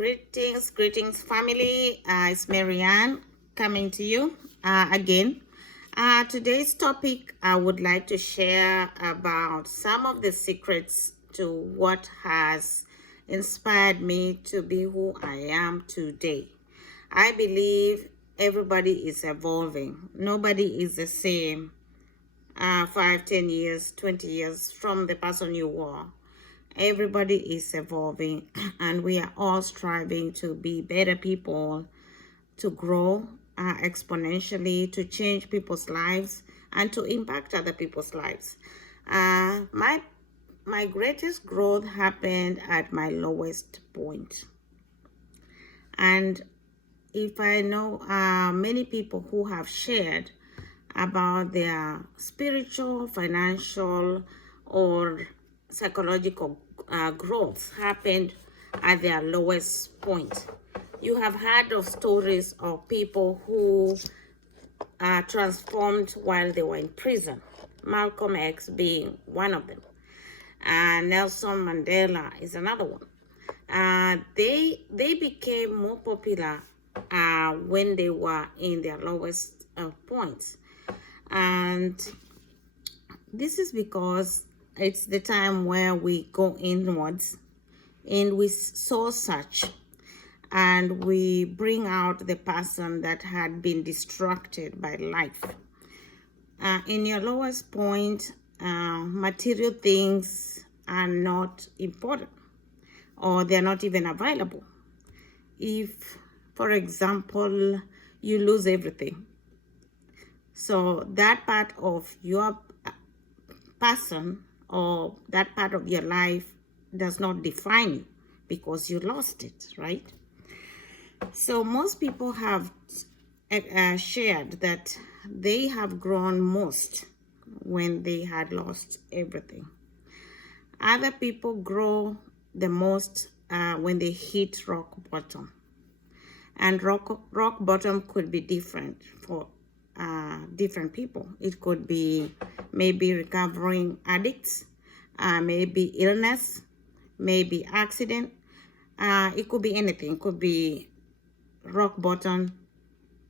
Greetings, family. It's Marianne coming to you again. Today's topic, I would like to share about some of the secrets to what has inspired me to be who I am today. I believe everybody is evolving. Nobody is the same 5, 10 years, 20 years from the person you were. Everybody is evolving and we are all striving to be better people, to grow exponentially, to change people's lives and to impact other people's lives. My greatest growth happened at my lowest point. And if I know many people who have shared about their spiritual, financial, or psychological growth happened at their lowest point. You have heard of stories of people who transformed while they were in prison, Malcolm X being one of them. Nelson Mandela is another one. They became more popular when they were in their lowest points. And this is because it's the time where we go inwards and we sow such and we bring out the person that had been distracted by life. In your lowest point, material things are not important or they're not even available. If, for example, you lose everything, so that part of your person or that part of your life does not define you because you lost it, right? So most people have shared that they have grown most when they had lost everything. Other people grow the most when they hit rock bottom. And rock bottom could be different for different people. It could be maybe recovering addicts, maybe illness, maybe accident. It could be anything. It could be rock bottom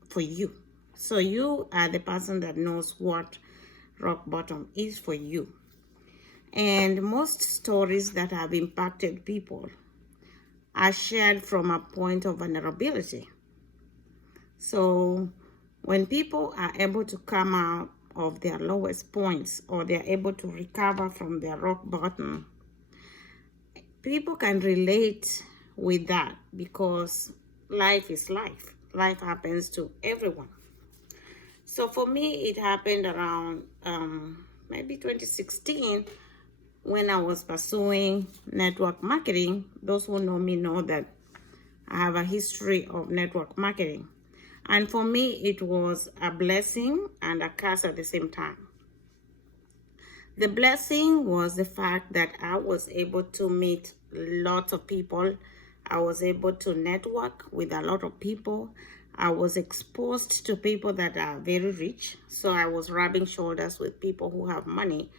for you. So you are the person that knows what rock bottom is for you. And most stories that have impacted people are shared from a point of vulnerability. So when people are able to come out of their lowest points or they're able to recover from their rock bottom, people can relate with that because life is life. Life happens to everyone. So for me, it happened around maybe 2016 when I was pursuing network marketing. Those who know me know that I have a history of network marketing. And for me, it was a blessing and a curse at the same time. The blessing was the fact that I was able to meet lots of people. I was able to network with a lot of people. I was exposed to people that are very rich. So I was rubbing shoulders with people who have money.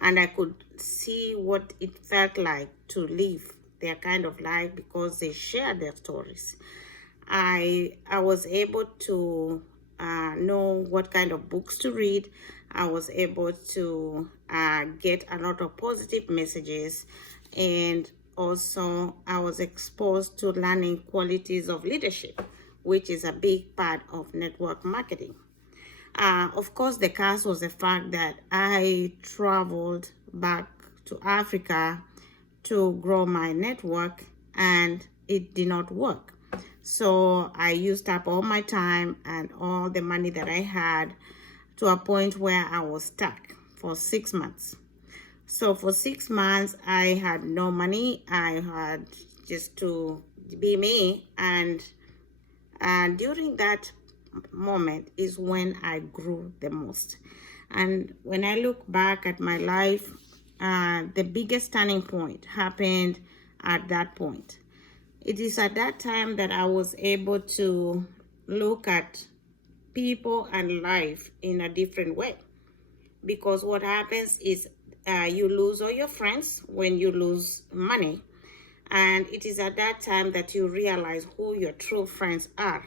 And I could see what it felt like to live their kind of life because they shared their stories. I was able to know what kind of books to read. I was able to get a lot of positive messages, and also I was exposed to learning qualities of leadership, which is a big part of network marketing. Of course, the curse was the fact that I traveled back to Africa to grow my network and it did not work. So I used up all my time and all the money that I had to a point where I was stuck for 6 months. So for 6 months, I had no money. I had just to be me. And during that moment is when I grew the most. And when I look back at my life, the biggest turning point happened at that point. It is at that time that I was able to look at people and life in a different way. Because what happens is you lose all your friends when you lose money. And it is at that time that you realize who your true friends are.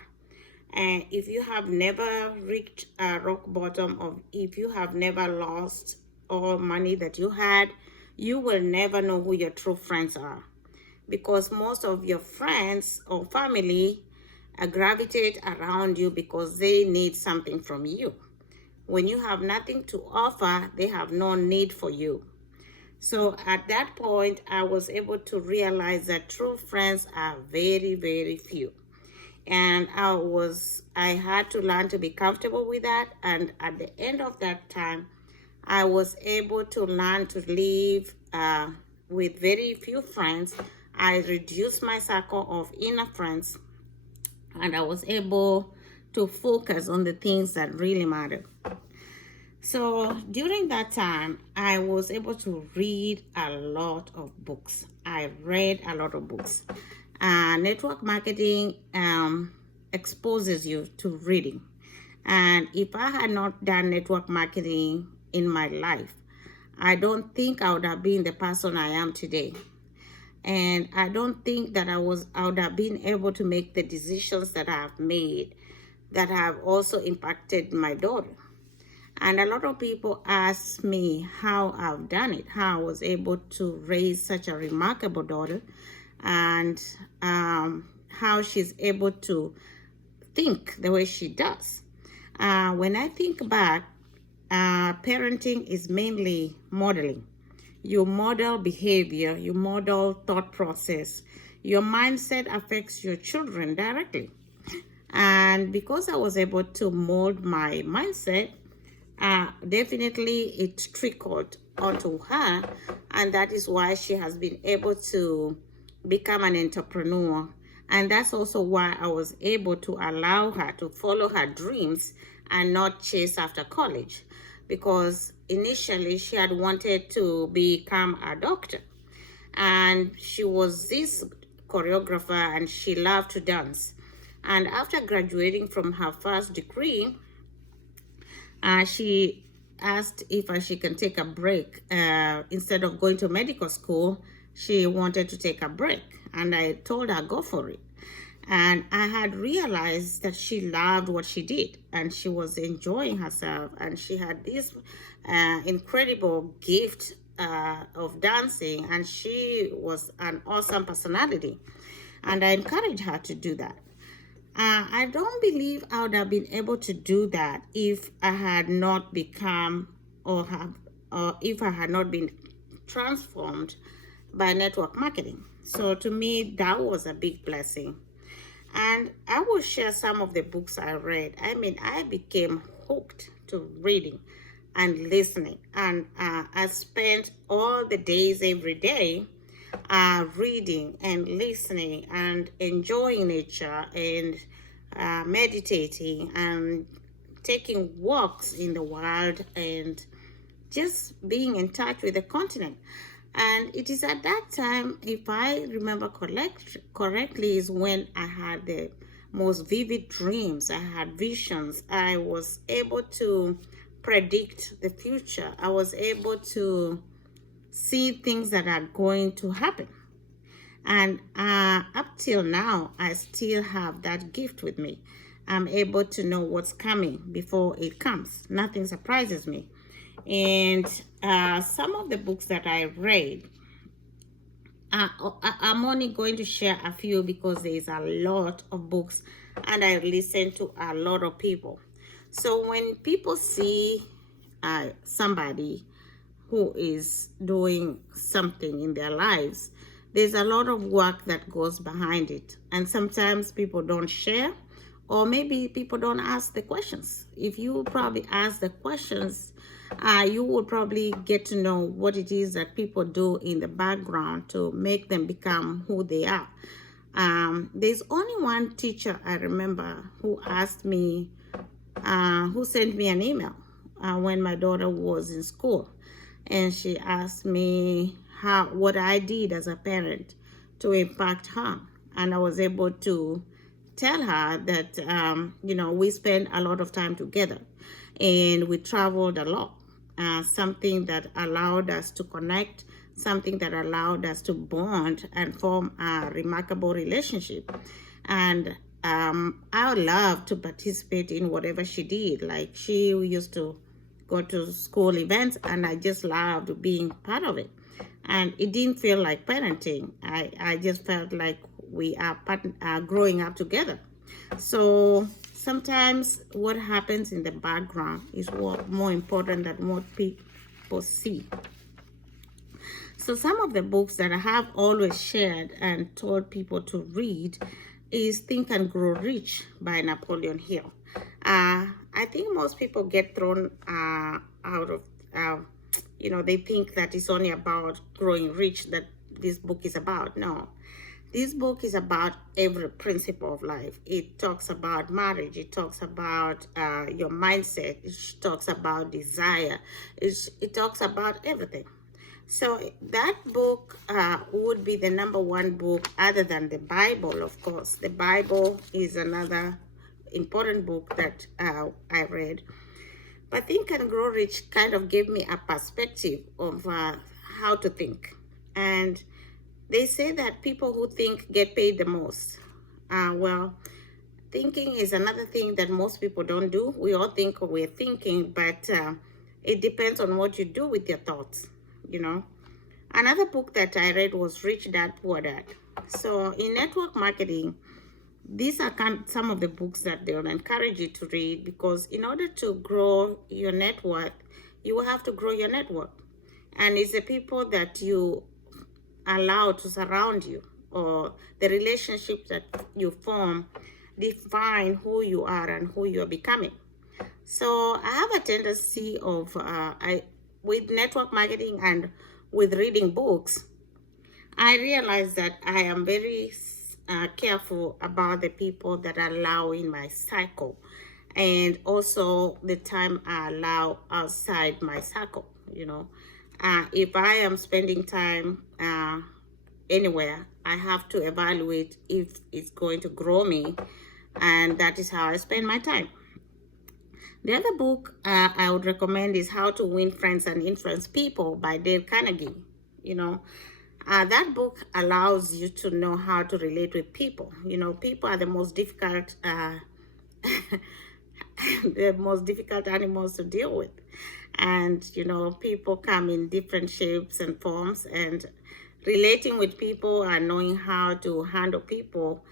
And if you have never reached a rock bottom, of if you have never lost all money that you had, you will never know who your true friends are, because most of your friends or family gravitate around you because they need something from you. When you have nothing to offer, they have no need for you. So at that point, I was able to realize that true friends are very, very few. And I had to learn to be comfortable with that. And at the end of that time, I was able to learn to live with very few friends. I reduced my circle of inner friends, and I was able to focus on the things that really matter. So during that time, I was able to read a lot of books. I read a lot of books. Network marketing exposes you to reading. And if I had not done network marketing in my life, I don't think I would have been the person I am today. And I don't think that I would have been able to make the decisions that I have made that have also impacted my daughter. And a lot of people ask me how I've done it, how I was able to raise such a remarkable daughter, and how she's able to think the way she does. When I think back, parenting is mainly modeling. You model behavior, you model thought process. Your mindset affects your children directly. And because I was able to mold my mindset, definitely it trickled onto her, and that is why she has been able to become an entrepreneur. And that's also why I was able to allow her to follow her dreams and not chase after college, because initially she had wanted to become a doctor, and she was this choreographer and she loved to dance. And after graduating from her first degree, she asked if she can take a break. Instead of going to medical school, she wanted to take a break. And I told her, go for it. And I had realized that she loved what she did and she was enjoying herself. And she had this incredible gift of dancing, and she was an awesome personality. And I encouraged her to do that. I don't believe I would have been able to do that if I had not become or if I had not been transformed by network marketing. So to me, that was a big blessing. And I will share some of the books I read. I mean, I became hooked to reading and listening. And I spent all the days, every day, reading and listening and enjoying nature and meditating and taking walks in the wild and just being in touch with the continent. And it is at that time, if I remember correctly, is when I had the most vivid dreams. I had visions. I was able to predict the future. I was able to see things that are going to happen. And up till now, I still have that gift with me. I'm able to know what's coming before it comes. Nothing surprises me. And some of the books that I read, I'm only going to share a few because there is a lot of books and I listen to a lot of people. So when people see somebody who is doing something in their lives, there's a lot of work that goes behind it. And sometimes people don't share, or maybe people don't ask the questions. If you probably ask the questions, you will probably get to know what it is that people do in the background to make them become who they are. There's only one teacher I remember who asked me, who sent me an email when my daughter was in school. And she asked me what I did as a parent to impact her. And I was able to tell her that, we spent a lot of time together and we traveled a lot. Something that allowed us to connect something that allowed us to bond and form a remarkable relationship. And I would love to participate in whatever she did. Like, she used to go to school events, and I just loved being part of it. And it didn't feel like parenting. I just felt like we are growing up together. So sometimes what happens in the background is what more important than what people see. So some of the books that I have always shared and told people to read is Think and Grow Rich by Napoleon Hill. I think most people get thrown out of, they think that it's only about growing rich that this book is about. No. This book is about every principle of life. It talks about marriage. It talks about your mindset. It talks about desire. It talks about everything. So that book would be the number one book other than the Bible, of course. The Bible is another important book that I read. But Think and Grow Rich kind of gave me a perspective of how to think. And they say that people who think get paid the most. Well, thinking is another thing that most people don't do. We all think we're thinking, but it depends on what you do with your thoughts, Another book that I read was Rich Dad, Poor Dad. So in network marketing, these are some of the books that they will encourage you to read, because in order to grow your net worth, you will have to grow your network. And it's the people that you allow to surround you, or the relationships that you form, define who you are and who you're becoming. So I have a tendency of, with network marketing and with reading books, I realize that I am very careful about the people that I allow in my cycle, and also the time I allow outside my cycle. If I am spending time anywhere, I have to evaluate if it's going to grow me, and that is how I spend my time. The other book I would recommend is How to Win Friends and Influence People by Dale Carnegie. That book allows you to know how to relate with people. People are the most difficult, the most difficult animals to deal with. And, people come in different shapes and forms, and relating with people and knowing how to handle people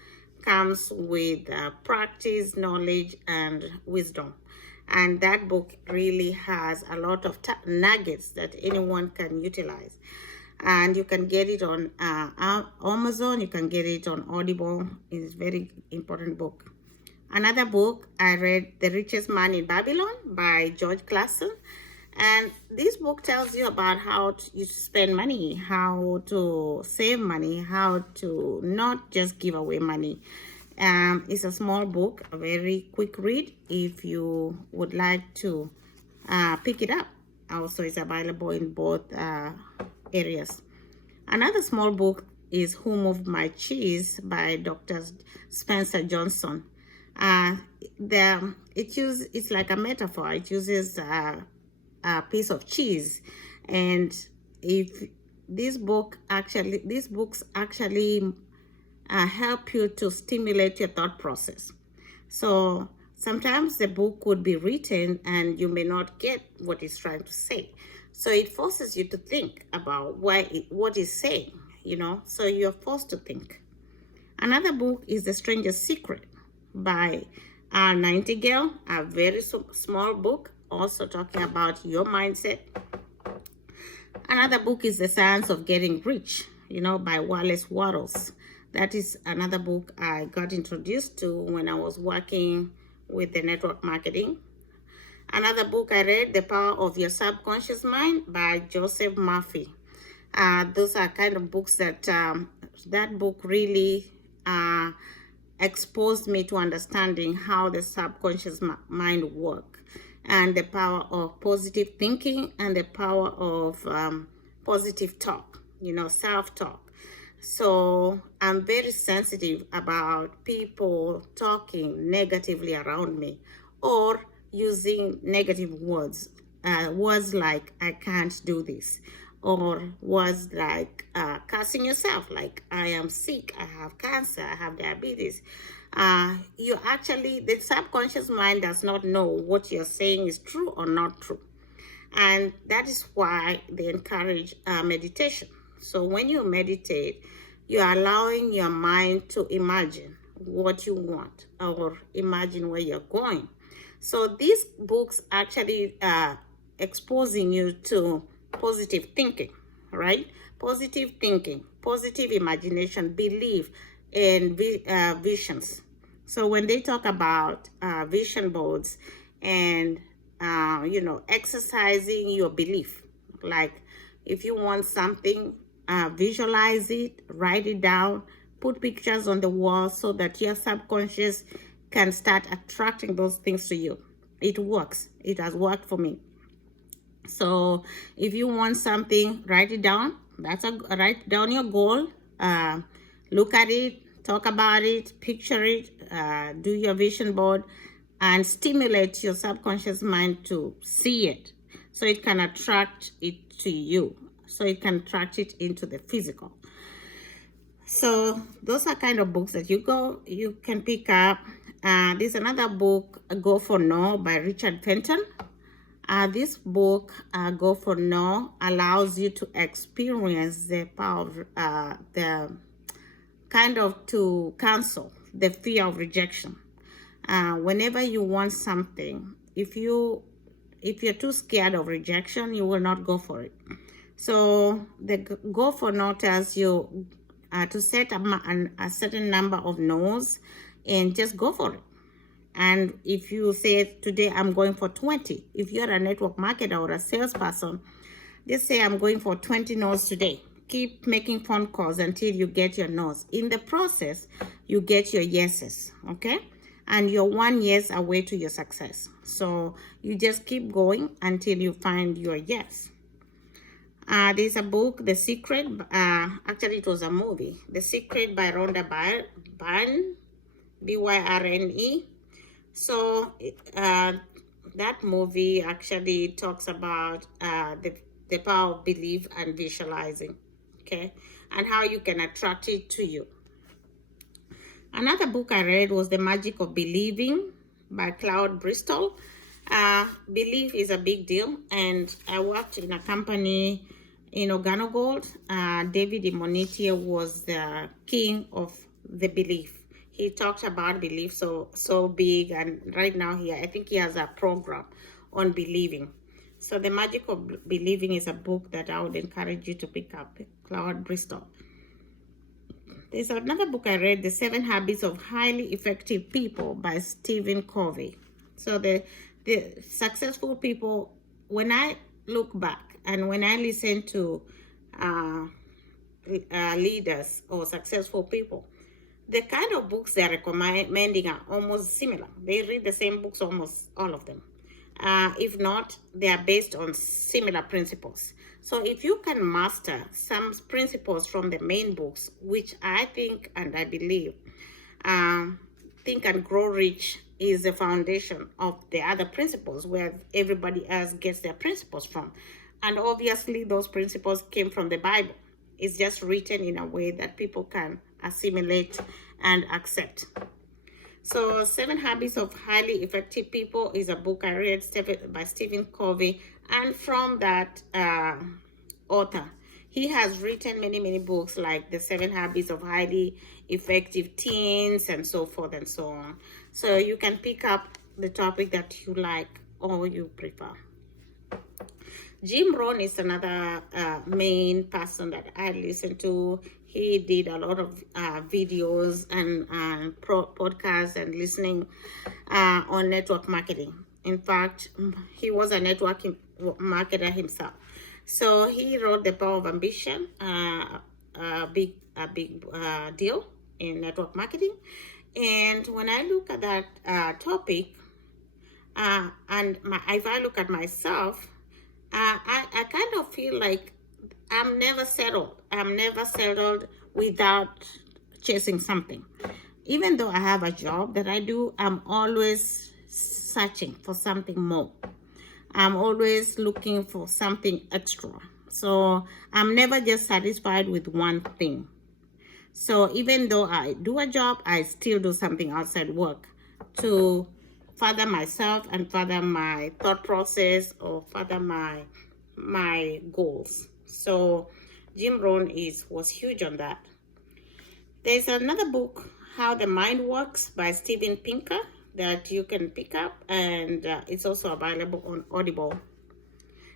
comes with practice, knowledge, and wisdom. And that book really has a lot of nuggets that anyone can utilize. And you can get it on Amazon. You can get it on Audible. It's a very important book. Another book I read, The Richest Man in Babylon by George Clason. And this book tells you about how you spend money, how to save money, how to not just give away money. It's a small book, a very quick read if you would like to pick it up. Also, it's available in both areas. Another small book is Who Moved My Cheese by Dr. Spencer Johnson. It's like a metaphor. It uses a piece of cheese, and if these books actually help you to stimulate your thought process. So sometimes the book would be written and you may not get what it's trying to say. So it forces you to think about what it's saying, so you're forced to think. Another book is The Stranger's Secret by Nightingale, a very small book, also talking about your mindset. Another book is The Science of Getting Rich, by Wallace Wattles. That is another book I got introduced to when I was working with the network marketing. Another book I read, The Power of Your Subconscious Mind by Joseph Murphy. Those are kind of books that that book really exposed me to understanding how the subconscious mind works, and the power of positive thinking, and the power of positive talk, self-talk. So I'm very sensitive about people talking negatively around me, or using negative words, words like I can't do this, or was like cursing yourself, like I am sick, I have cancer, I have diabetes. You actually, the subconscious mind does not know what you're saying is true or not true. And that is why they encourage meditation. So when you meditate, you're allowing your mind to imagine what you want or imagine where you're going. So these books actually exposing you to positive thinking, right? Positive thinking, positive imagination, belief, and visions. So when they talk about vision boards and exercising your belief, like if you want something, visualize it, write it down, put pictures on the wall so that your subconscious can start attracting those things to you. It works. It has worked for me. So if you want something, write it down. Write down your goal. Look at it, talk about it, picture it, do your vision board, and stimulate your subconscious mind to see it, so it can attract it to you. So it can attract it into the physical. So those are kind of books that you can pick up. There's another book, Go for No by Richard Fenton. This book, Go for No, allows you to experience the power of the kind of to cancel the fear of rejection. Whenever you want something, if you're too scared of rejection, you will not go for it. So the Go for No tells you to set a certain number of no's and just go for it. And if you say today I'm going for 20, if you're a network marketer or a salesperson, just say I'm going for 20 no's today. Keep making phone calls until you get your no's. In the process, you get your yeses, okay? And you're 1 yes away to your success. So you just keep going until you find your yes. There's a book, The Secret. Actually, it was a movie. The Secret by Rhonda Byrne, Byrne. So that movie actually talks about the power of belief and visualizing, okay, and how you can attract it to you. Another book I read was The Magic of Believing by Claude Bristol. Belief is a big deal, and I worked in a company in Organogold. David Imonitie was the king of the belief. He talked about belief so big, and right now I think he has a program on believing. So The Magic of Believing is a book that I would encourage you to pick up, Claude Bristol. There's another book I read, The 7 Habits of Highly Effective People by Stephen Covey. So the successful people, when I look back and when I listen to leaders or successful people, the kind of books they're recommending are almost similar. They read the same books, almost all of them. If not, they are based on similar principles. So if you can master some principles from the main books, which I think and I believe, Think and Grow Rich is the foundation of the other principles where everybody else gets their principles from. And obviously those principles came from the Bible. It's just written in a way that people can assimilate and accept. So 7 Habits of Highly Effective People is a book I read by Stephen Covey. And from that author, he has written many books like The 7 Habits of Highly Effective Teens and so forth and so on. So you can pick up the topic that you like or you prefer. Jim Rohn is another main person that I listen to. He did a lot of videos and podcasts and listening on network marketing. In fact, he was a network marketer himself. So he wrote The Power of Ambition, a big deal in network marketing. And when I look at that topic, if I look at myself, I kind of feel like I'm never settled. I'm never settled without chasing something. Even though I have a job that I do, I'm always searching for something more. I'm always looking for something extra. So I'm never just satisfied with one thing. So even though I do a job, I still do something outside work to further myself and further my thought process or further my goals. So Jim Rohn was huge on that. There's another book, How the Mind Works by Steven Pinker, that you can pick up, and it's also available on Audible.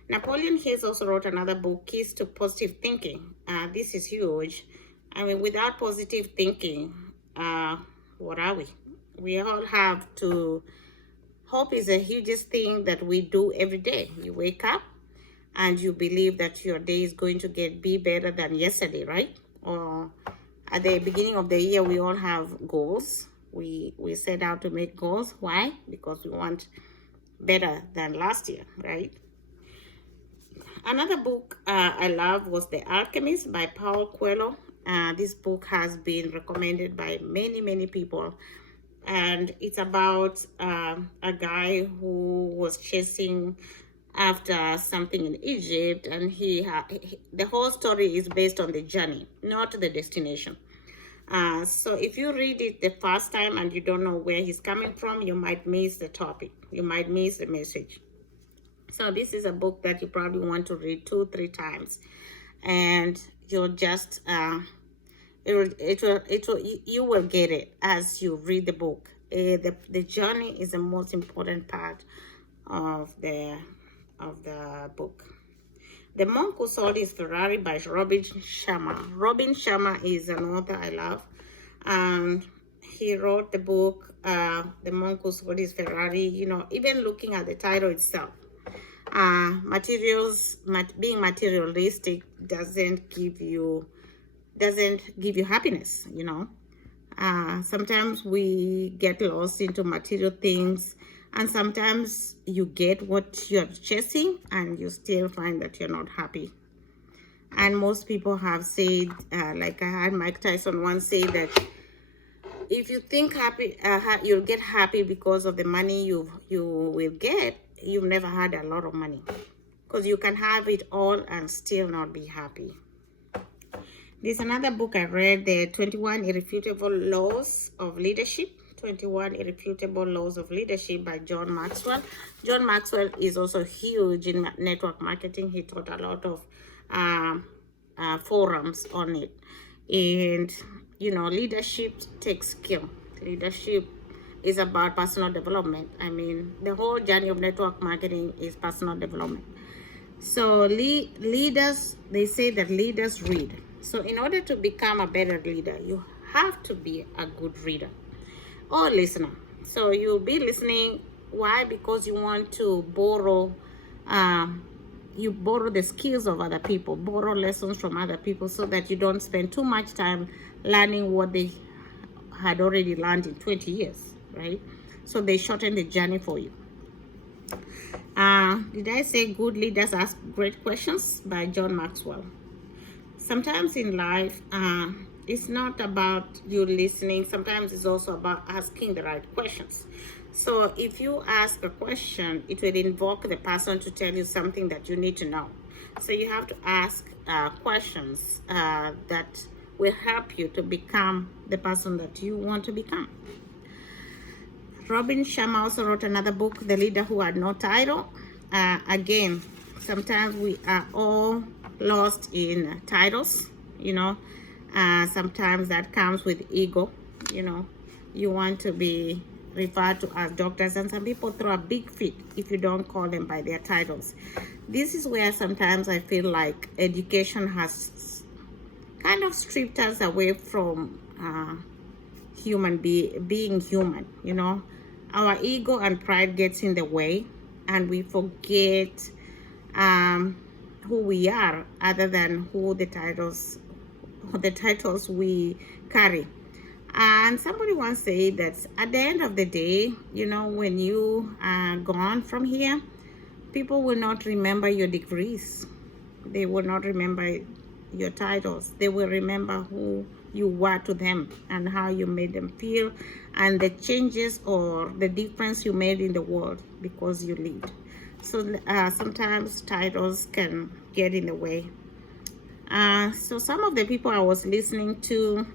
Napoleon Hill also wrote another book, Keys to Positive Thinking. This is huge. I mean, without positive thinking, what are we? We all have to. Hope is the hugest thing that we do every day. You wake up and you believe that your day is going to be better than yesterday, right? Or at the beginning of the year, we all have goals. We set out to make goals. Why? Because we want better than last year, right? Another book I love was The Alchemist by Paulo Coelho. This book has been recommended by many people, and it's about a guy who was chasing after something in Egypt, and the whole story is based on the journey, not the destination. So if you read it the first time and you don't know where he's coming from, you might miss the topic, you might miss the message. So this is a book that you probably want to read 2-3 times, and you'll just you will get it as you read the book. The journey is the most important part of the book. The Monk Who Sold His Ferrari by Robin Sharma. Robin Sharma is an author I love, and he wrote the book The Monk Who Sold His Ferrari. You know, even looking at the title itself, being materialistic doesn't give you happiness. You know, sometimes we get lost into material things, and sometimes you get what you're chasing and you still find that you're not happy. And most people have said, like I had Mike Tyson once say that if you think happy, you'll get happy because of the money you will get, you've never had a lot of money, because you can have it all and still not be happy. There's another book I read, the 21 Irrefutable Laws of Leadership. 21 Irrefutable Laws of Leadership by John Maxwell. John Maxwell is also huge in network marketing. He taught a lot of forums on it. And, you know, leadership takes skill. Leadership is about personal development. I mean, the whole journey of network marketing is personal development. So leaders, they say that leaders read. So in order to become a better leader, you have to be a good reader or listener. So you'll be listening. Why? Because you want to borrow the skills of other people, borrow lessons from other people, so that you don't spend too much time learning what they had already learned in 20 years, right? So they shorten the journey for you. Did I say Good Leaders Ask Great Questions by John Maxwell? Sometimes in life, it's not about you listening. Sometimes it's also about asking the right questions. So if you ask a question, it will invoke the person to tell you something that you need to know. So you have to ask questions that will help you to become the person that you want to become. Robin Sharma also wrote another book, The Leader Who Had No Title. Again, sometimes we are all lost in titles, you know. Sometimes that comes with ego, you know. You want to be referred to as doctors, and some people throw a big fit if you don't call them by their titles. This is where sometimes I feel like education has kind of stripped us away from being human, you know. Our ego and pride gets in the way, and we forget who we are, other than the titles we carry. And somebody once said that at the end of the day, you know, when you are gone from here, people will not remember your degrees. They will not remember your titles. They will remember who you were to them and how you made them feel, and the changes or the difference you made in the world because you lived. So sometimes titles can get in the way. So some of the people I was listening to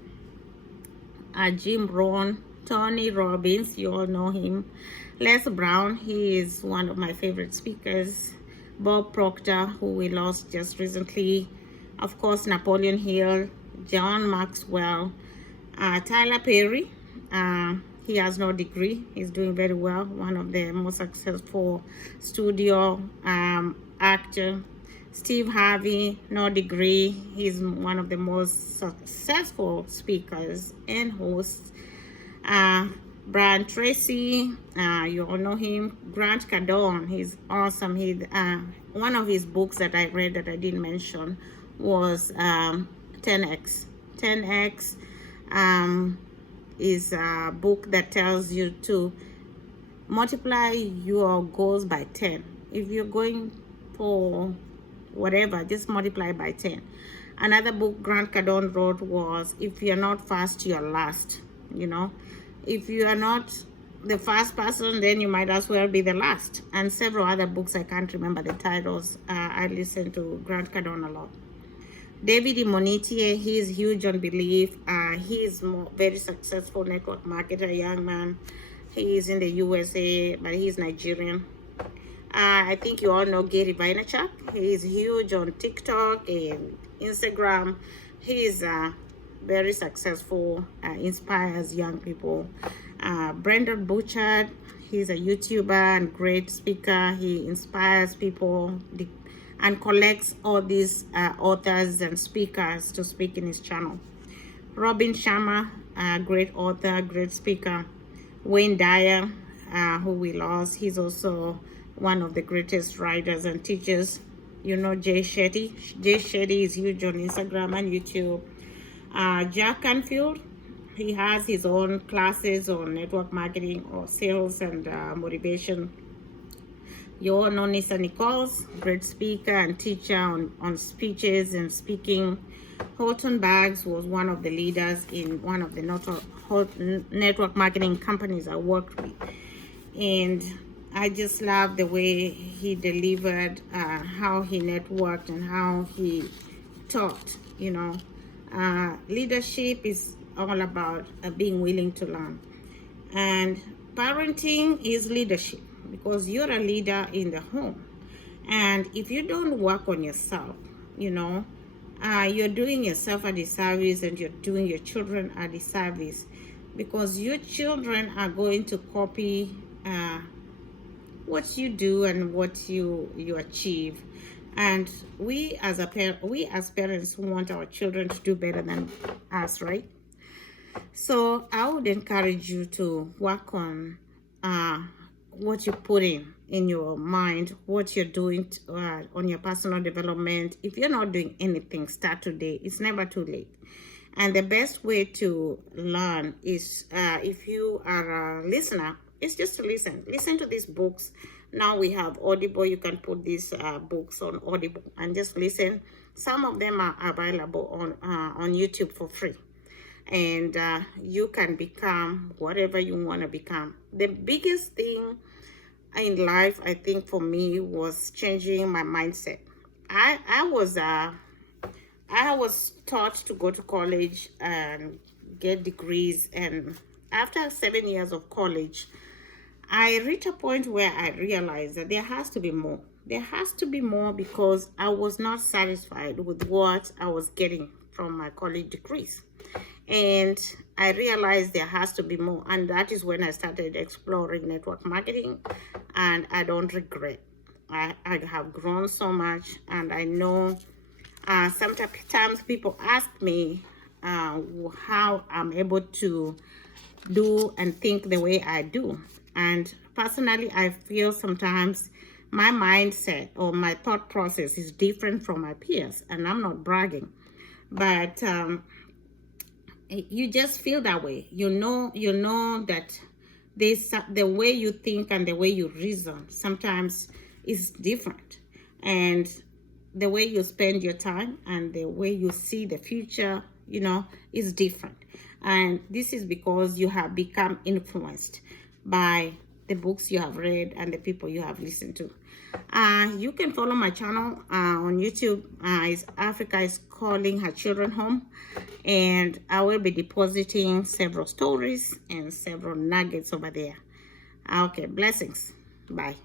are Jim Rohn, Tony Robbins, you all know him. Les Brown, he is one of my favorite speakers. Bob Proctor, who we lost just recently. Of course, Napoleon Hill, John Maxwell, Tyler Perry. He has no degree. He's doing very well. One of the most successful studio actor. Steve Harvey, no degree. He's one of the most successful speakers and hosts. Brian Tracy, you all know him. Grant Cardone, he's awesome. One of his books that I read that I didn't mention was 10x. 10x is a book that tells you to multiply your goals by 10. If you're going for whatever, just multiply by 10. Another book Grant Cardone wrote was If You're Not Fast, You're Last. You know, if you are not the first person, then you might as well be the last. And several other books, I can't remember the titles. I listen to Grant Cardone a lot. David Imonitie, he is huge on belief. He is very successful network marketer, young man. He is in the USA, but he's Nigerian. I think you all know Gary Vaynerchuk. He is huge on TikTok and Instagram. He is very successful, inspires young people. Brendan Bouchard, he's a YouTuber and great speaker. He inspires people and collects all these authors and speakers to speak in his channel. Robin Sharma, great author, great speaker. Wayne Dyer, who we lost, he's also one of the greatest writers and teachers. You know Jay Shetty. Jay Shetty is huge on Instagram and YouTube. Jack Canfield, he has his own classes on network marketing or sales and motivation. You all know Nisa Nichols, great speaker and teacher on speeches and speaking. Holton Baggs was one of the leaders in one of the network marketing companies I worked with. And I just love the way he delivered, how he networked and how he taught, you know. Leadership is all about being willing to learn. And parenting is leadership because you're a leader in the home. And if you don't work on yourself, you know, you're doing yourself a disservice and you're doing your children a disservice because your children are going to copy what you do and what you achieve. And we as parents want our children to do better than us, right? So I would encourage you to work on what you put in your mind, what you're doing on your personal development. If you're not doing anything, start today. It's never too late. And the best way to learn is if you are a listener, it's just to listen to these books. Now we have Audible. You can put these books on Audible and just listen. Some of them are available on YouTube for free. And you can become whatever you want to become. The biggest thing in life, I think, for me was changing my mindset. I was taught to go to college and get degrees, and after 7 years of college, I reached a point where I realized that there has to be more. There has to be more because I was not satisfied with what I was getting from my college degrees. And I realized there has to be more. And that is when I started exploring network marketing. And I don't regret. I have grown so much. And I know sometimes people ask me how I'm able to do and think the way I do. And personally, I feel sometimes my mindset or my thought process is different from my peers. And I'm not bragging. But you just feel that way. You know that the way you think and the way you reason sometimes is different. And the way you spend your time and the way you see the future, you know, is different. And this is because you have become influenced by the books you have read and the people you have listened to. You can follow my channel on YouTube. It's Africa is Calling Her Children Home, and I will be depositing several stories and several nuggets over there. Okay, blessings. Bye.